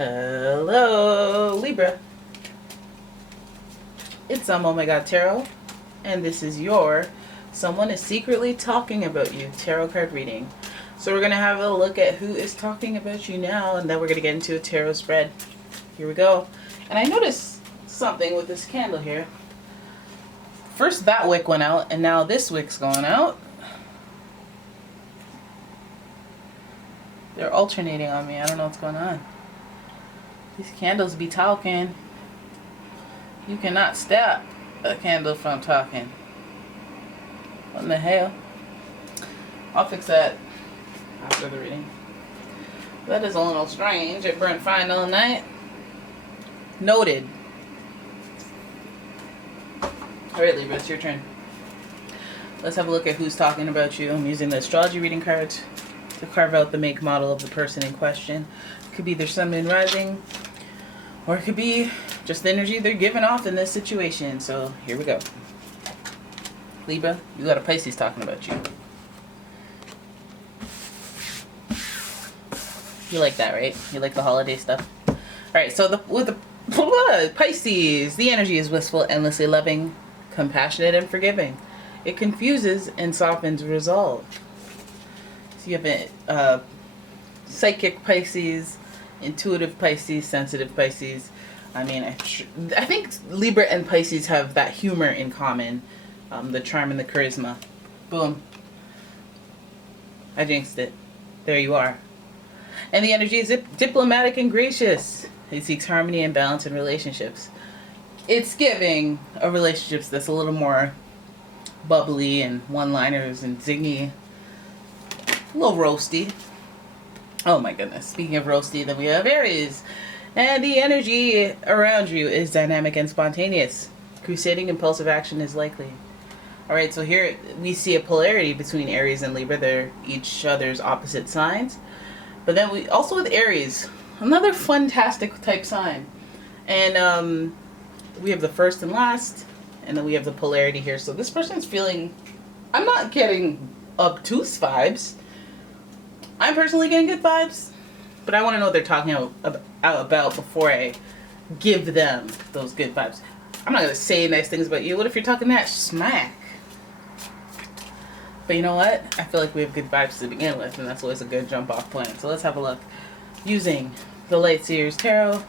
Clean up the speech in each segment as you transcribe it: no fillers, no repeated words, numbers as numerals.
Hello, Libra. It's umomgtarot, and this is your Someone is Secretly Talking About You tarot card reading. So we're going to have a look at who is talking about you now, and then we're going to get into a tarot spread. Here we go. And I noticed something with this candle here. First that wick went out, and now this wick's going out. They're alternating on me. I don't know what's going on. These candles be talking. You cannot stop a candle from talking. What in the hell? I'll fix that after the reading. That is a little strange. It burned fine all night. Noted. Alright, Libra, it's your turn. Let's have a look at who's talking about you. I'm using the astrology reading cards to carve out the make model of the person in question. It could be their sun, moon, rising, or it could be just the energy they're giving off in this situation. So here we go. Libra, you got a Pisces talking about you. You like that, right? You like the holiday stuff? Alright, so with the Pisces, the energy is wistful, endlessly loving, compassionate, and forgiving. It confuses and softens resolve. So you have a psychic Pisces, intuitive Pisces, sensitive Pisces. I mean, I think Libra and Pisces have that humor in common. The charm and the charisma. Boom. I jinxed it. There you are. And the energy is diplomatic and gracious. It seeks harmony and balance in relationships. It's giving a relationship that's a little more bubbly and one-liners and zingy. A little roasty. Oh my goodness. Speaking of roasty, then we have Aries. And the energy around you is dynamic and spontaneous. Crusading impulsive action is likely. Alright, so here we see a polarity between Aries and Libra. They're each other's opposite signs. But then we also with Aries, another fantastic type sign. And we have the first and last, and then we have the polarity here. So this person's feeling, I'm not getting obtuse vibes. I'm personally getting good vibes, but I want to know what they're talking about before I give them those good vibes. I'm not going to say nice things about you. What if you're talking that smack? But you know what? I feel like we have good vibes to begin with, and that's always a good jump off point. So let's have a look. Using the Light Seers Tarot,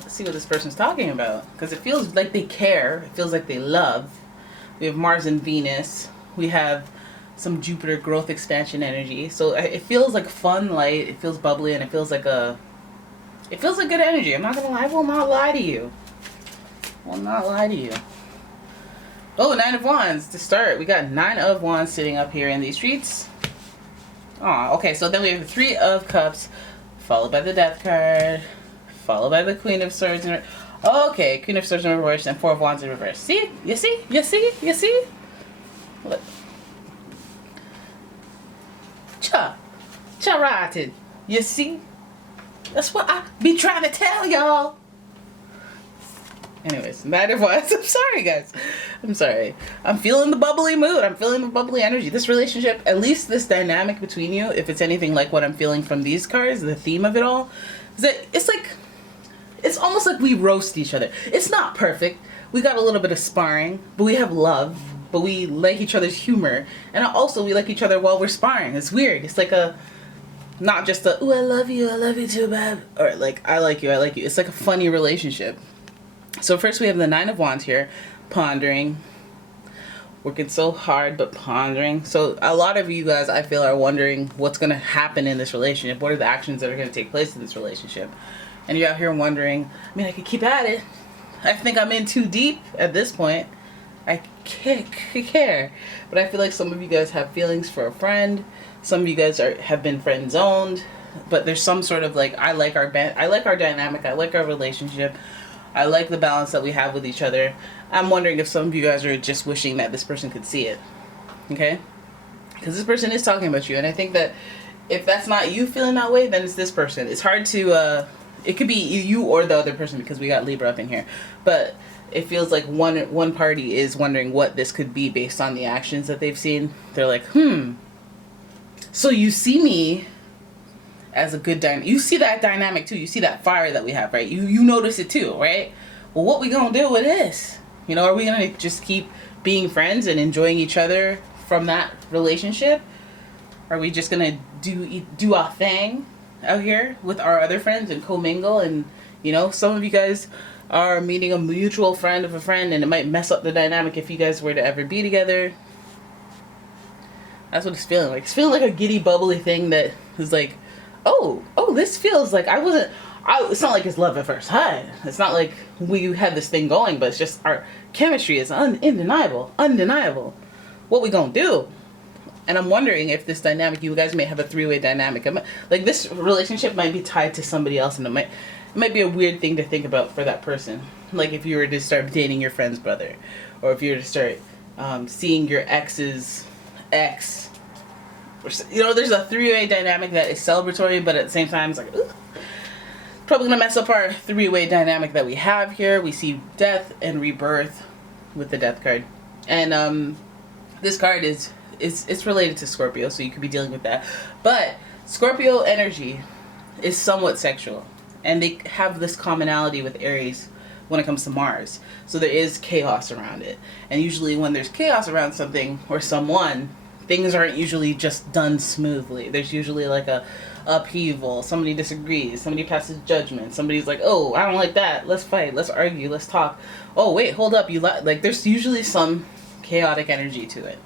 let's see what this person's talking about. Because it feels like they care. It feels like they love. We have Mars and Venus. We have some Jupiter growth expansion energy. So it feels like fun, light. It feels bubbly, and it feels like good energy. I'm not going to lie. I will not lie to you. I will not lie to you. Oh, Nine of Wands to start. We got Nine of Wands sitting up here in these streets. Oh, okay. So then we have the Three of Cups, followed by the Death card, followed by the Queen of Swords. Okay, Queen of Swords in reverse and Four of Wands in reverse. See? You see? You see? You see? Look. Charotted. You see? That's what I be trying to tell y'all. Anyways, Nine of Wands. I'm sorry, guys. I'm sorry. I'm feeling the bubbly mood. I'm feeling the bubbly energy. This relationship, at least this dynamic between you, if it's anything like what I'm feeling from these cards, the theme of it all, is that it's almost like we roast each other. It's not perfect. We got a little bit of sparring, but we have love, but we like each other's humor. And also, we like each other while we're sparring. It's weird. It's like not just ooh, I love you too bad, or like, I like you. It's like a funny relationship. So first we have the Nine of Wands here, pondering, working so hard but pondering. So a lot of you guys, I feel, are wondering what's going to happen in this relationship. What are the actions that are going to take place in this relationship? And you're out here wondering, I mean, I could keep at it. I think I'm in too deep at this point. I can't care. But I feel like some of you guys have feelings for a friend. Some of you guys have been friend zoned. But there's some sort of like, I like our dynamic. I like our relationship. I like the balance that we have with each other. I'm wondering if some of you guys are just wishing that this person could see it. Okay? Because this person is talking about you. And I think that if that's not you feeling that way, then it's this person. It's hard to, it could be you or the other person because we got Libra up in here. But it feels like one party is wondering what this could be based on the actions that they've seen. They're like, so you see me as a good dynamic. You see that dynamic too. You see that fire that we have, right? You notice it too, right? Well, what we gonna do with this? You know, are we gonna just keep being friends and enjoying each other from that relationship? Are we just gonna do our thing out here with our other friends and commingle? And you know, some of you guys are meeting a mutual friend of a friend, and it might mess up the dynamic if you guys were to ever be together. That's what it's feeling like. It's feeling like a giddy, bubbly thing that is like, oh, this feels like it's not like it's love at first sight. It's not like we had this thing going, but it's just our chemistry is undeniable. What we gonna do? And I'm wondering if this dynamic, you guys may have a three-way dynamic. Like this relationship might be tied to somebody else, and it might be a weird thing to think about for that person. Like if you were to start dating your friend's brother, or if you were to start seeing your ex's ex. You know, there's a three-way dynamic that is celebratory, but at the same time, it's like, ooh, probably gonna mess up our three-way dynamic that we have here. We see death and rebirth with the death card, and this card is related to Scorpio, so you could be dealing with that. But Scorpio energy is somewhat sexual, and they have this commonality with Aries when it comes to Mars. So there is chaos around it, and usually when there's chaos around something or someone, things aren't usually just done smoothly. There's usually like a upheaval. Somebody disagrees. Somebody passes judgment. Somebody's like, oh, I don't like that. Let's fight. Let's argue. Let's talk. Oh, wait, hold up. Like, there's usually some chaotic energy to it.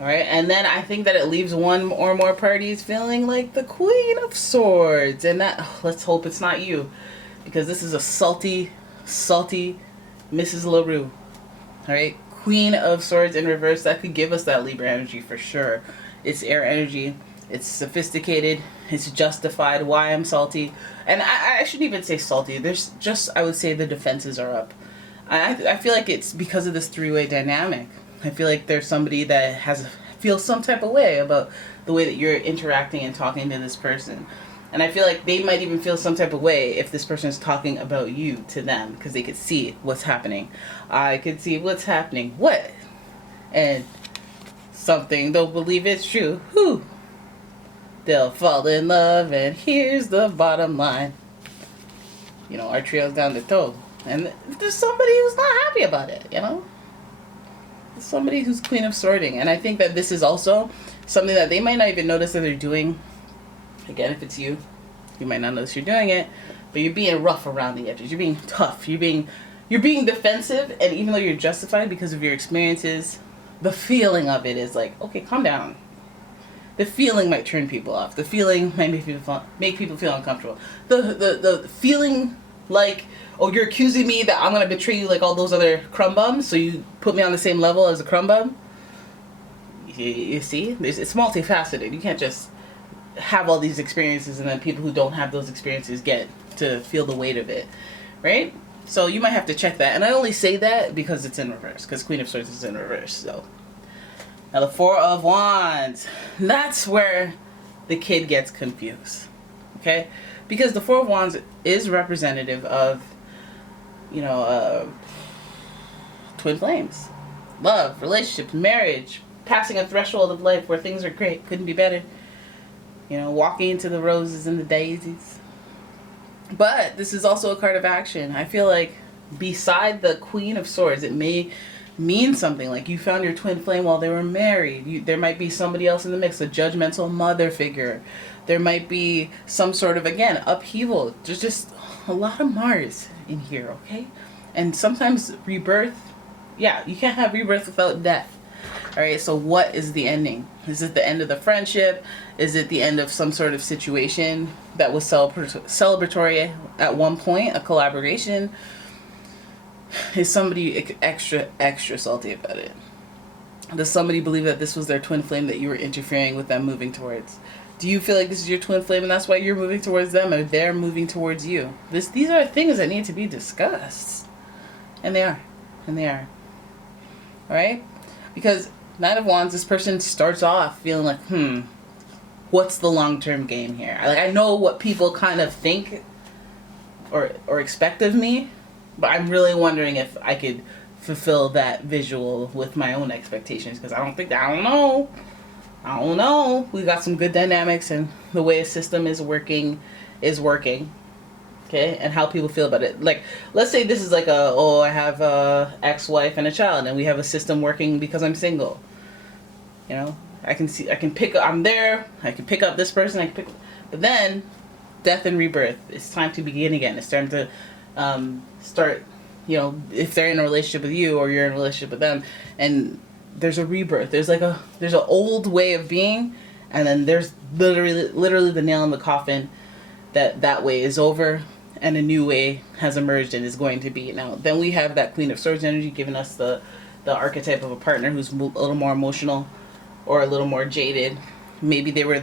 All right. And then I think that it leaves one or more parties feeling like the Queen of Swords. And that, let's hope it's not you, because this is a salty Mrs. LaRue. All right. Queen of Swords in reverse, that could give us that Libra energy for sure. It's air energy. It's sophisticated. It's justified. Why I'm salty. And I shouldn't even say salty. There's just, I would say the defenses are up. I feel like it's because of this three-way dynamic. I feel like there's somebody that feels some type of way about the way that you're interacting and talking to this person. And I feel like they might even feel some type of way if this person is talking about you to them, because they could see what's happening. I could see what's happening. What? And something they'll believe it's true. Whew. They'll fall in love, and here's the bottom line. You know, our trail's down the toe. And there's somebody who's not happy about it, you know? There's somebody who's Queen of Sorting. And I think that this is also something that they might not even notice that they're doing. Again, if it's you might not notice you're doing it, but you're being rough around the edges. You're being tough. You're being defensive, and even though you're justified because of your experiences, the feeling of it is like, okay, calm down. The feeling might turn people off. The feeling might make people feel uncomfortable. The feeling like, oh, you're accusing me that I'm gonna betray you like all those other crumb bums, so you put me on the same level as a crumb bum. You see, it's multifaceted. You can't just have all these experiences and then people who don't have those experiences get to feel the weight of it, right? So you might have to check that. And I only say that because it's in reverse, because Queen of Swords is in reverse. So now the Four of Wands, that's where the kid gets confused, okay? Because the Four of Wands is representative of, you know, twin flames, love, relationships, marriage, passing a threshold of life where things are great, couldn't be better. You know, walking into the roses and the daisies. But this is also a card of action. I feel like beside the Queen of Swords, it may mean something. Like you found your twin flame while they were married. There might be somebody else in the mix, a judgmental mother figure. There might be some sort of, again, upheaval. There's just a lot of Mars in here, okay? And sometimes rebirth, yeah, you can't have rebirth without death. All right, so what is the ending? Is it the end of the friendship? Is it the end of some sort of situation that was celebratory at one point, a collaboration? Is somebody extra salty about it? Does somebody believe that this was their twin flame that you were interfering with them moving towards? Do you feel like this is your twin flame and that's why you're moving towards them, or they're moving towards you? These are things that need to be discussed. And they are. All right? Because Knight of Wands, this person starts off feeling like, what's the long-term game here? Like, I know what people kind of think or expect of me, but I'm really wondering if I could fulfill that visual with my own expectations, because I don't know. I don't know. We got some good dynamics, and the way a system is working is working. Okay, and how people feel about it. Like, let's say this is like I have a ex-wife and a child, and we have a system working because I'm single. You know, I can pick up, I'm there, I can pick up this person, but then, death and rebirth. It's time to begin again. It's time to start, you know, if they're in a relationship with you or you're in a relationship with them, and there's a rebirth. There's an old way of being, and then there's literally the nail in the coffin that way is over, and a new way has emerged and is going to be. Now, then we have that Queen of Swords energy giving us the archetype of a partner who's a little more emotional or a little more jaded. Maybe they were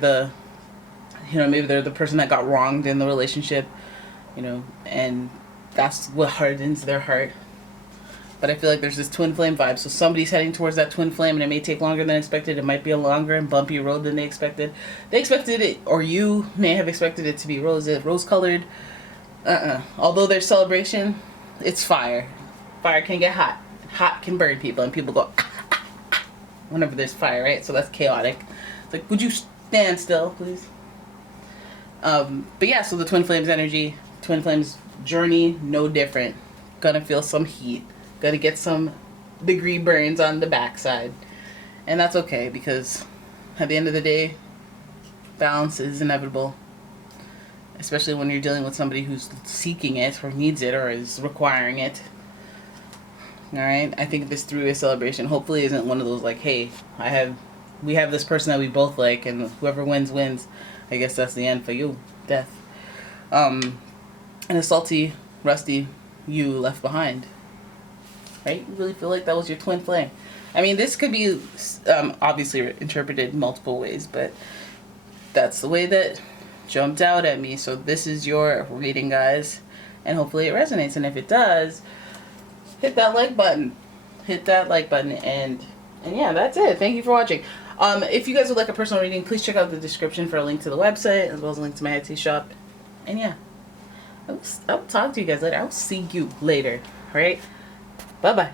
maybe they're the person that got wronged in the relationship, you know, and that's what hardens their heart. But I feel like there's this twin flame vibe. So somebody's heading towards that twin flame, and it may take longer than expected. It might be a longer and bumpy road than they expected. They expected it, or you may have expected it to be rose-colored. Although there's celebration, it's fire. Fire can get hot. Hot can burn people, and people go whenever there's fire, right? So that's chaotic. It's like, would you stand still, please? But yeah, so the twin flames energy, twin flames journey, no different. Gonna feel some heat. Gonna get some degree burns on the backside. And that's okay, because at the end of the day, balance is inevitable. Especially when you're dealing with somebody who's seeking it, or needs it, or is requiring it. Alright, I think this three-way celebration hopefully isn't one of those like, hey, we have this person that we both like, and whoever wins, wins. I guess that's the end for you. Death. And a salty, rusty you left behind. Right? You really feel like that was your twin flame. I mean, this could be obviously interpreted multiple ways, but that's the way that jumped out at me. So this is your reading, guys, and hopefully it resonates. And if it does, hit that like button. Hit that like button, and yeah, that's it. Thank you for watching. If you guys would like a personal reading, please check out the description for a link to the website, as well as a link to my Etsy shop. And yeah, I will talk to you guys later. I will see you later. All right? Bye-bye.